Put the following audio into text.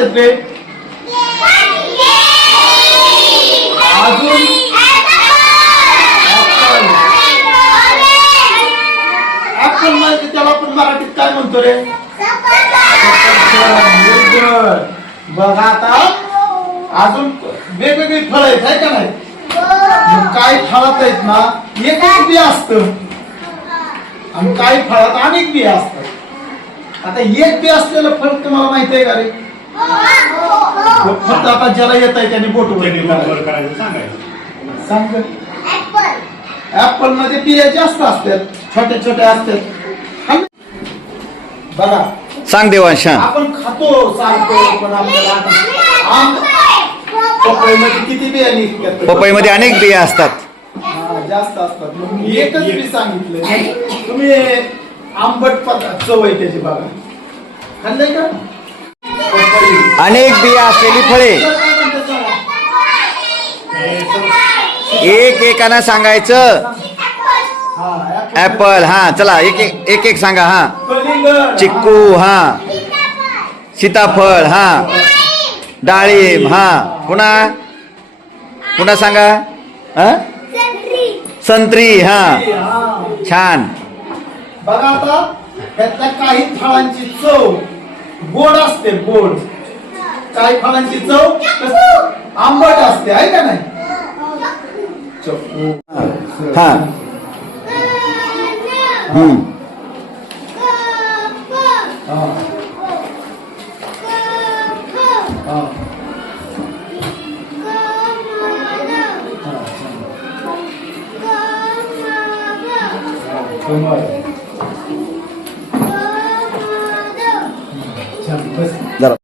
असतात रे? अजून ऍपल म्हणजे त्याला आपण मराठीत काय म्हणतो रे? बघा आता अजून वेगवेगळी फळं आहेत आहे का नाही? काही फळात आहेत ना एकच बी असतं आणि काही फळात अनेक बिया असतात. आता एक बी असलेलं फळ तुम्हाला माहिती आहे का रे? फक्त आता ज्याला येत आहे त्याने बोट करायचं सांगायचं. सांग. ऍपल मध्ये बिया जास्त असतात, छोट्या छोट्या असतात. बघा सांग देवांश. आपण खातो सांगतो पण आपल्याला पपईमध्ये किती बिया निघतात? पपईमध्ये अनेक बिया असतात. जास्त असतात. मग एकच बी सांगितलं. तुम्ही आंबट पदार्थ चव आहे त्याची बघा. खाल्लंय का? अनेक बिया असलेली फळे एक एकानं सांगायचं. ऍपल हा चला एक एक सांगा. हा चिक्कू हा सीताफळ हा डाळिंब हा पुन्हा सांगा. हा संत्री हा छान. बघा आता त्यातल्या काही फळांची चव गोड असते गोड. काही फळांची चव आंबट असते आहे का नाही? हा जरा